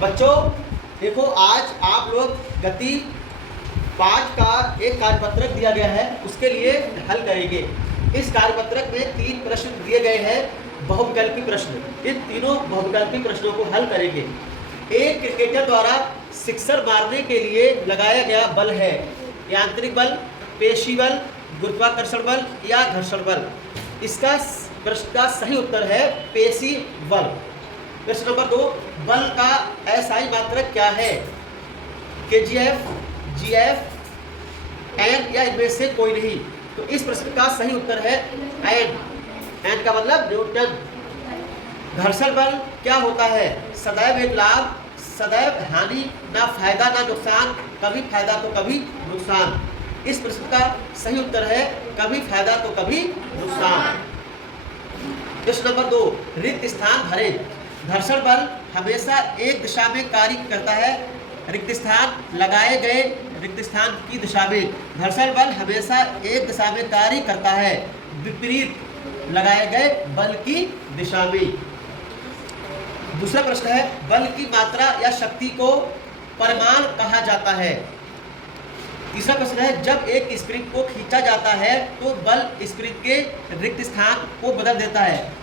बच्चों देखो, आज आप लोग गति 5 का एक कार्यपत्रक दिया गया है, उसके लिए हल करेंगे। इस कार्यपत्रक में 3 प्रश्न दिए गए हैं, बहुविकल्पी प्रश्न। इन तीनों बहुविकल्पी प्रश्नों को हल करेंगे। एक क्रिकेटर द्वारा सिक्सर मारने के लिए लगाया गया बल है यांत्रिक बल, पेशी बल, गुरुत्वाकर्षण बल या घर्षण बल। इसका प्रश्न का सही उत्तर है पेशी बल। प्रश्न नंबर 2, बल का एसआई मात्रक क्या है? केजीएफ, जीएफ, एन या इनमें से कोई नहीं। तो इस प्रश्न का सही उत्तर है एन। एन का मतलब न्यूटन। घर्षण बल क्या होता है? सदैव एक लाभ, सदैव हानि, ना फायदा ना नुकसान, कभी फायदा तो कभी नुकसान। इस प्रश्न का सही उत्तर है कभी फायदा तो कभी नुकसान। प्रश्न नंबर 2, रिक्त स्थान भरें। घर्षण बल हमेशा एक दिशा में कार्य करता है, रिक्त स्थान लगाए गए रिक्त स्थान की दिशा में। घर्षण बल हमेशा एक दिशा में कार्य करता है, विपरीत लगाए गए बल की दिशा में। दूसरा प्रश्न है, बल की मात्रा या शक्ति को परिमाण कहा जाता है। तीसरा प्रश्न है, जब एक स्प्रिंग को खींचा जाता है तो बल स्प्रिंग के रिक्त स्थान को बदल देता है।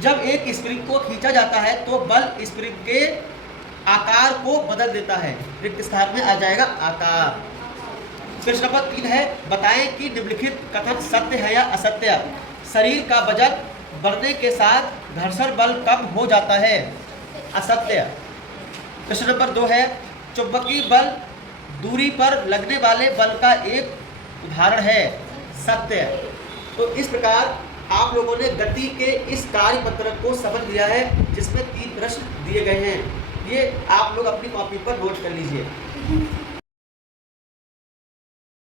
जब एक स्प्रिंग को खींचा जाता है तो बल स्प्रिंग के आकार को बदल देता है, रिक्त स्थान में आ जाएगा आकार। प्रश्न नंबर 3 है, बताएं कि निम्नलिखित कथन सत्य है या असत्य। शरीर का वजन बढ़ने के साथ घर्षण बल कम हो जाता है, असत्य। प्रश्न नंबर 2 है, चुंबकीय बल दूरी पर लगने वाले बल का एक उदाहरण है, सत्य। तो इस प्रकार आप लोगों ने गति के इस कार्यपत्रक को समझ लिया है, जिसमें 3 प्रश्न दिए गए हैं। ये आप लोग अपनी कॉपी पर नोट कर लीजिए।